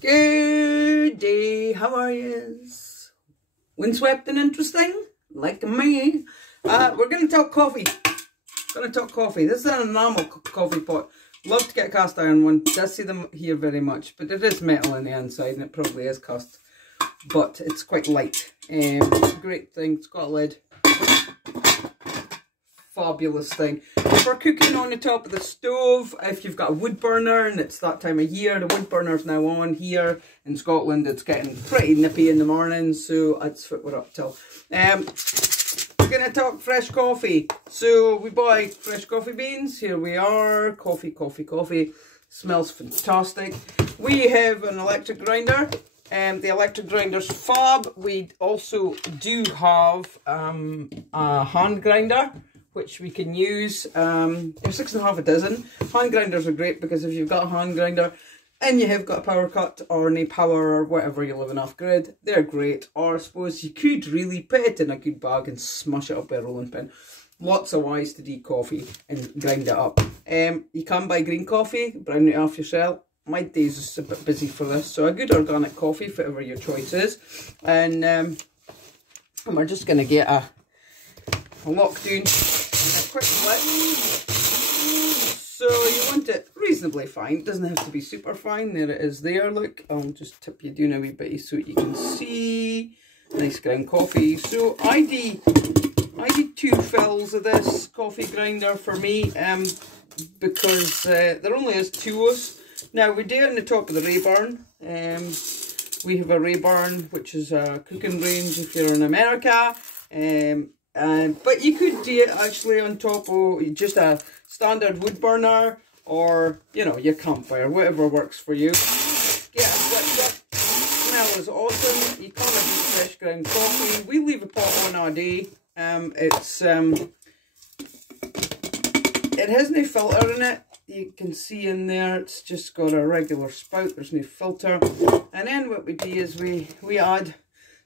Good day, how are yous? Windswept and interesting, like me. We're going to talk coffee. This is an enamel coffee pot. Love to get a cast iron one. Does see them here very much, but it is metal on the inside and it probably is cast. But it's quite light. It's a great thing. It's got a lid. Fabulous thing for cooking on the top of the stove. If you've got a wood burner and it's that time of year, the wood burner's now on here in Scotland. It's getting pretty nippy in the morning, so that's what we're up till. We're going to talk fresh coffee. So we buy fresh coffee beans. Here we are. Coffee. Smells fantastic. We have an electric grinder. The electric grinder's fab. We also do have a hand grinder, which we can use. There's 6.5 a dozen. Hand grinders are great because if you've got a hand grinder and you have got a power cut or any power or whatever, you live off grid, they're great. Or I suppose you could really put it in a good bag and smash it up with a rolling pin. Lots of ways to de-coffee and grind it up. You can buy green coffee, brown it off yourself. My days is a bit busy for this, so a good organic coffee, whatever your choice is. And we're just going to get a lock down. A quick flip. So you want it reasonably fine. It doesn't have to be super fine. There it is there. Look, I'll just tip you down a wee bit so you can see. Nice ground coffee. So I did 2 fills of this coffee grinder for me because there only is 2 of us. Now we do it on the top of the Rayburn. We have a Rayburn, which is a cooking range if you're in America. But you could do it actually on top of just a standard wood burner or, you know, your campfire, whatever works for you. Get it flipped up. Smell is awesome. You can't beat fresh ground coffee. We leave a pot on all day. It has no filter in it. You can see in there, it's just got a regular spout. There's no filter. And then what we do is we add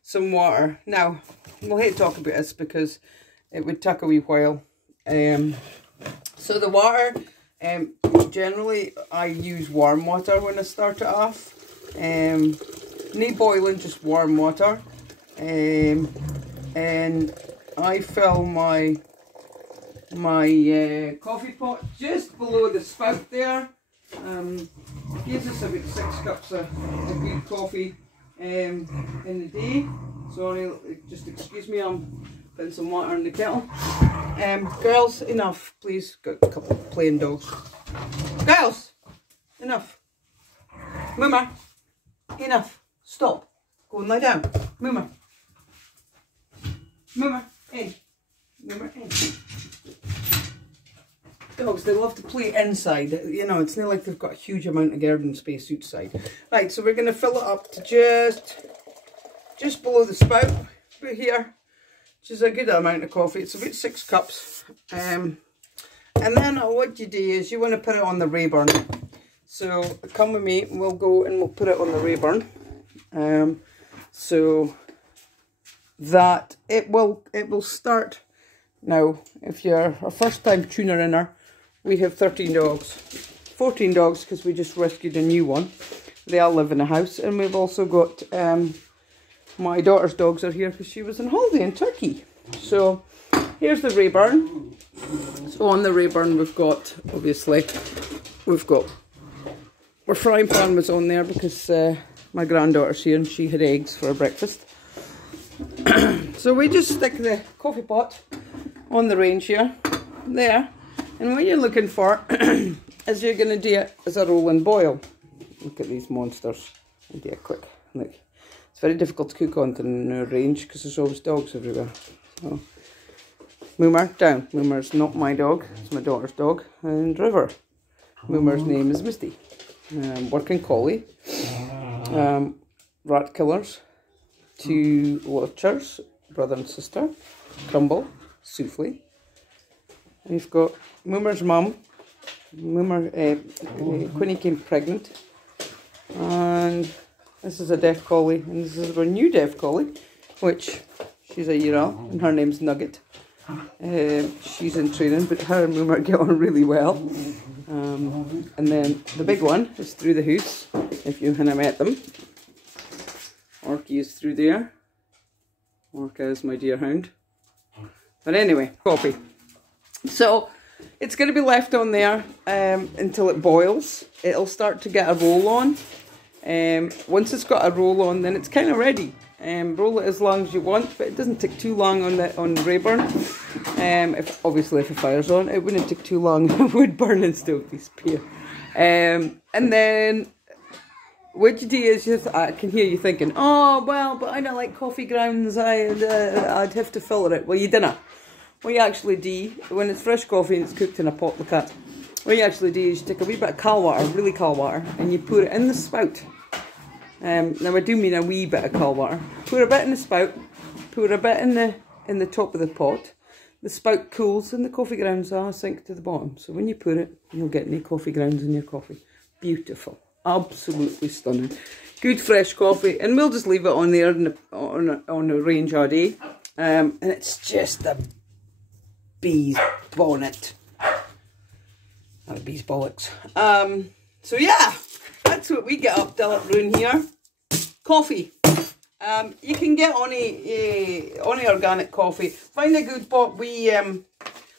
some water. Now, we'll hate to talk about this because it would take a wee while. So the water, generally I use warm water when I start it off. No boiling, just warm water. And I fill my coffee pot just below the spout there. Gives us about 6 cups of good coffee in the day. Sorry, just excuse me, I'm putting some water in the kettle. Girls, enough, please. Got a couple of playing dogs. Girls, enough. Mumma, enough. Stop. Go and lie down. Mumma. Mumma, in. Mumma, in. Dogs, they love to play inside. You know, it's not like they've got a huge amount of garden space outside. Right, so we're going to fill it up to just below the spout, about here, which is a good amount of coffee. It's about 6 cups. And then what you do is you want to put it on the Rayburn. So come with me, we'll go and we'll put it on the Rayburn. So that it will start. Now, if you're a first-time tuner inner, we have 13 dogs. 14 dogs because we just rescued a new one. They all live in the house. And we've also got, my daughter's dogs are here because she was on holiday in Turkey. So, here's the Rayburn. So on the Rayburn we've got, obviously, our frying pan was on there because my granddaughter's here and she had eggs for breakfast. So we just stick the coffee pot on the range here, there, and what you're looking for is you're going to do it as a rolling boil. Look at these monsters. I'll do it quick. Look, it's very difficult to cook on the range because there's always dogs everywhere. So, Moomer, down. Moomer's not my dog, it's my daughter's dog. And River. Moomer's name is Misty. Working collie. Rat killers. 2 watchers, brother and sister. Crumble. Souffle. We've got Moomer's mum. Quinny came pregnant. And this is a deaf collie. And this is our new deaf collie, which she's a year old. And her name's Nugget. She's in training, but her and Moomer get on really well. And then the big one is through the house, if you haven't met them. Orky is through there. Orca is my dear hound. But anyway, coffee. So it's going to be left on there until it boils. It'll start to get a roll on. Once it's got a roll on, then it's kind of ready. Roll it as long as you want, but it doesn't take too long on the Rayburn. Obviously if the fire's on, it wouldn't take too long. Wood burning stove disappear. And then what you do is just, I can hear you thinking, oh well, but I don't like coffee grounds. I'd have to filter it. Well, you dinna. What you actually do when it's fresh coffee and it's cooked in a pot like that, what you actually do is you take a wee bit of cold water, really cold water, and you put it in the spout. Now I do mean a wee bit of cold water. Put a bit in the spout, put a bit in the top of the pot. The spout cools and the coffee grounds all sink to the bottom. So when you put it, you'll get no coffee grounds in your coffee. Beautiful, absolutely stunning. Good fresh coffee, and we'll just leave it on there on the range all day. And it's just a bee's bonnet. Not a bee's bollocks. So yeah. That's what we get up till around here. Coffee. You can get any organic coffee. Find a good pot. We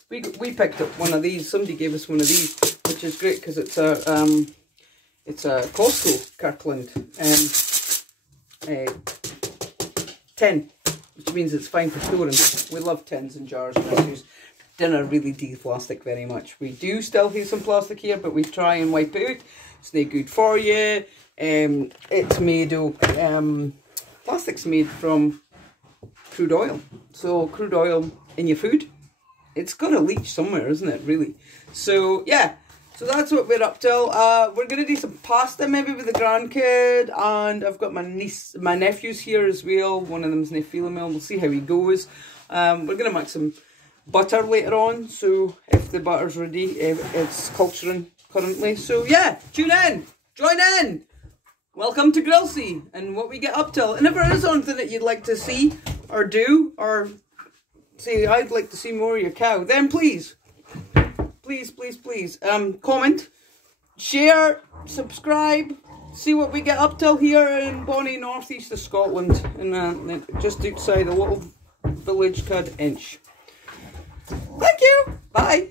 picked up one of these. Somebody gave us one of these, which is great because it's a Costco Kirkland tin, which means it's fine for storing. We love tins and jars and issues. Didn't really deal plastic very much. We do still have some plastic here, but we try and wipe it out. It's not good for you. It's made of plastic's made from crude oil. So crude oil in your food, it's got to leach somewhere, isn't it? Really. So yeah. So that's what we're up till. We're gonna do some pasta maybe with the grandkid, and I've got my nephews here as well. One of them's named Philomel. We'll see how he goes. We're gonna make some butter later on, so if the butter's ready, it's culturing currently. So yeah, tune in, join in. Welcome to Grillsea and what we get up till. And if there is something that you'd like to see or do, or say I'd like to see more of your cow, then please comment, share, subscribe, see what we get up till here in bonny northeast of Scotland, and just outside a little village called Inch. Thank you. Bye.